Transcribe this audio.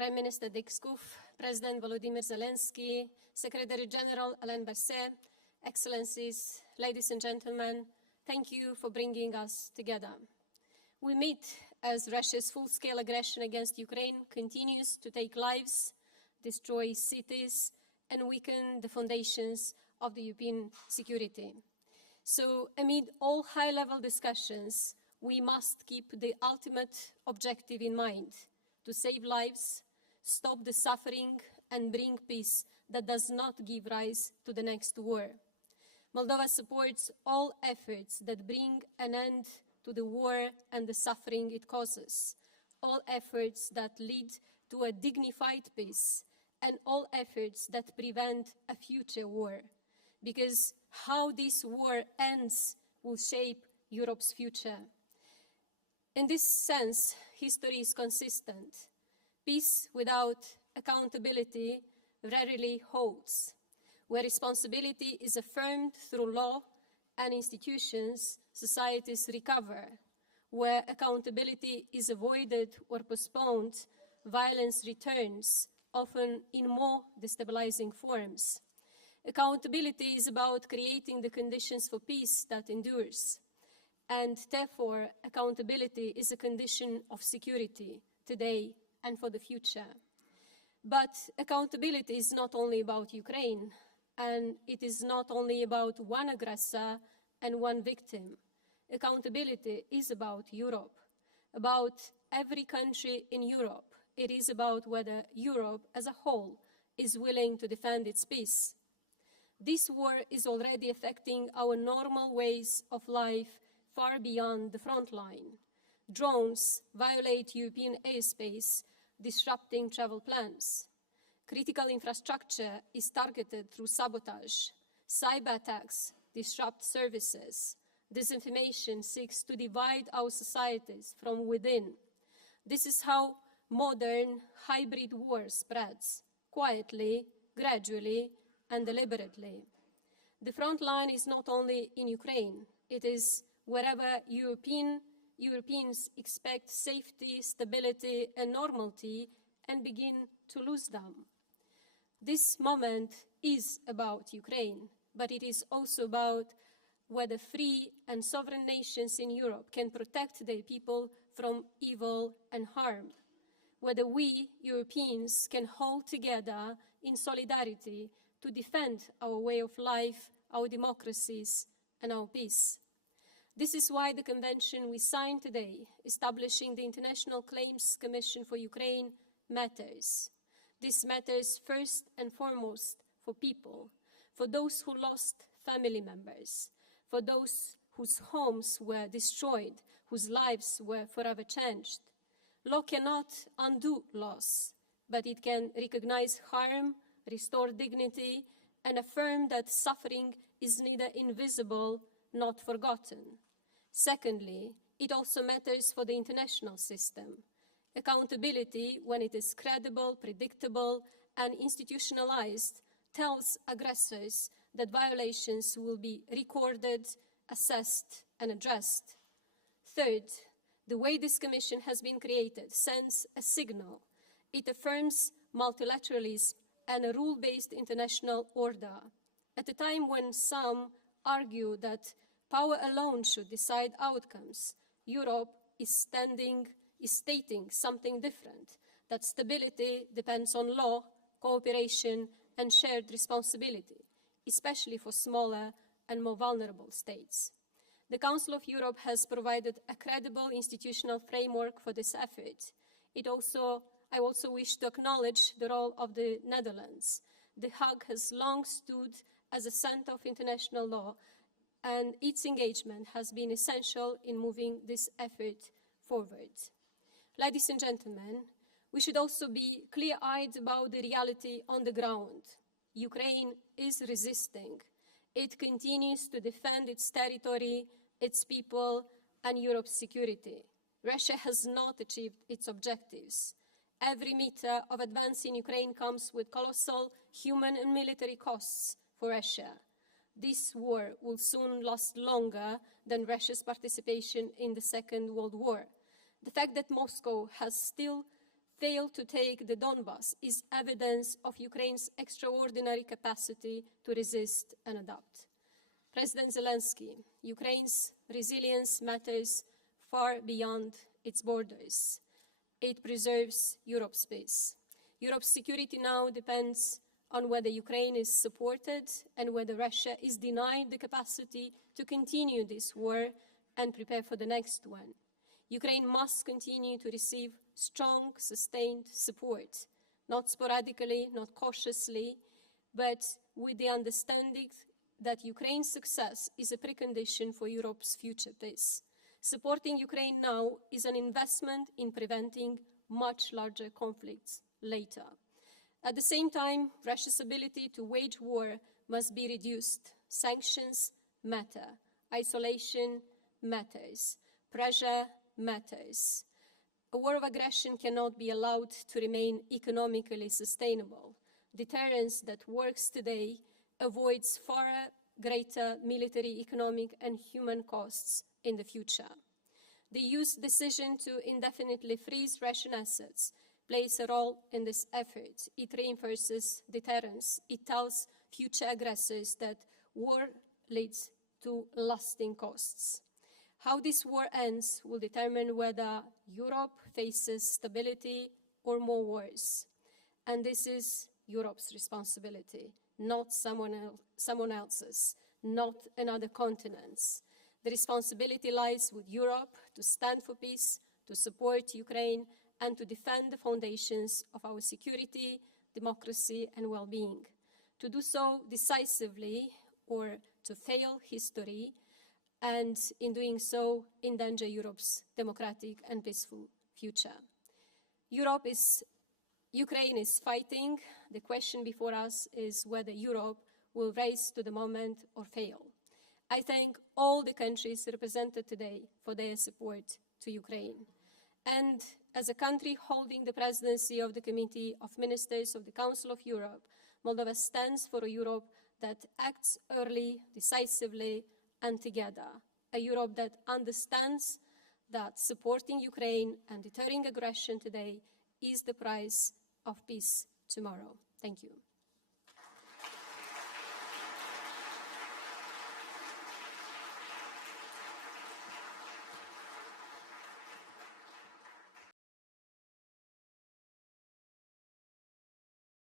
Prime Minister Dick Schoof, President Volodymyr Zelensky, Secretary General Alain Berset, Excellencies, ladies and gentlemen, thank you for bringing us together. We meet as Russia's full-scale aggression against Ukraine continues to take lives, destroy cities, and weaken the foundations of the European security. So, amid all high-level discussions, we must keep the ultimate objective in mind: to save lives, stop the suffering, and bring peace that does not give rise to the next war. Moldova supports all efforts that bring an end to the war and the suffering it causes, all efforts that lead to a dignified peace, and all efforts that prevent a future war, because how this war ends will shape Europe's future. In this sense, history is consistent. Peace without accountability rarely holds. Where responsibility is affirmed through law and institutions, societies recover. Where accountability is avoided or postponed, violence returns, often in more destabilizing forms. Accountability is about creating the conditions for peace that endures. And therefore, accountability is a condition of security today and for the future. But accountability is not only about Ukraine, and it is not only about one aggressor and one victim. Accountability is about Europe, about every country in Europe. It is about whether Europe as a whole is willing to defend its peace. This war is already affecting our normal ways of life far beyond the front line. Drones violate European airspace, disrupting travel plans. Critical infrastructure is targeted through sabotage. Cyber attacks disrupt services. Disinformation seeks to divide our societies from within. This is how modern hybrid war spreads, quietly, gradually, and deliberately. The front line is not only in Ukraine, it is wherever Europeans expect safety, stability, and normality and begin to lose them. This moment is about Ukraine, but it is also about whether free and sovereign nations in Europe can protect their people from evil and harm, whether we, Europeans, can hold together in solidarity to defend our way of life, our democracies, and our peace. This is why the convention we signed today, establishing the International Claims Commission for Ukraine, matters. This matters first and foremost for people, for those who lost family members, for those whose homes were destroyed, whose lives were forever changed. Law cannot undo loss, but it can recognize harm, restore dignity, and affirm that suffering is neither invisible nor forgotten. Secondly, it also matters for the international system. Accountability, when it is credible, predictable, and institutionalized, tells aggressors that violations will be recorded, assessed, and addressed. Third, the way this commission has been created sends a signal. It affirms multilateralism and a rule-based international order. At a time when some argue that power alone should decide outcomes, Europe is stating something different, that stability depends on law, cooperation, and shared responsibility, especially for smaller and more vulnerable states. The Council of Europe has provided a credible institutional framework for this effort. I also wish to acknowledge the role of the Netherlands. The Hague has long stood as a center of international law, and its engagement has been essential in moving this effort forward. Ladies and gentlemen, we should also be clear-eyed about the reality on the ground. Ukraine is resisting. It continues to defend its territory, its people, and Europe's security. Russia has not achieved its objectives. Every meter of advance in Ukraine comes with colossal human and military costs for Russia. This war will soon last longer than Russia's participation in the Second World War. The fact that Moscow has still fail to take the Donbas is evidence of Ukraine's extraordinary capacity to resist and adapt. President Zelensky, Ukraine's resilience matters far beyond its borders. It preserves Europe's peace. Europe's security now depends on whether Ukraine is supported and whether Russia is denied the capacity to continue this war and prepare for the next one. Ukraine must continue to receive strong, sustained support, not sporadically, not cautiously, but with the understanding that Ukraine's success is a precondition for Europe's future peace. Supporting Ukraine now is an investment in preventing much larger conflicts later. At the same time, Russia's ability to wage war must be reduced. Sanctions matter. Isolation matters. Pressure matters. A war of aggression cannot be allowed to remain economically sustainable. Deterrence that works today avoids far greater military, economic, and human costs in the future. The EU's decision to indefinitely freeze Russian assets plays a role in this effort. It reinforces deterrence. It tells future aggressors that war leads to lasting costs. How this war ends will determine whether Europe faces stability or more wars. And this is Europe's responsibility, not someone else's, not another continent's. The responsibility lies with Europe to stand for peace, to support Ukraine, and to defend the foundations of our security, democracy, and well-being. To do so decisively or to fail history, and in doing so, endanger Europe's democratic and peaceful future. Ukraine is fighting. The question before us is whether Europe will rise to the moment or fail. I thank all the countries represented today for their support to Ukraine. And as a country holding the presidency of the Committee of Ministers of the Council of Europe, Moldova stands for a Europe that acts early, decisively, and together. A Europe that understands that supporting Ukraine and deterring aggression today is the price of peace tomorrow. Thank you.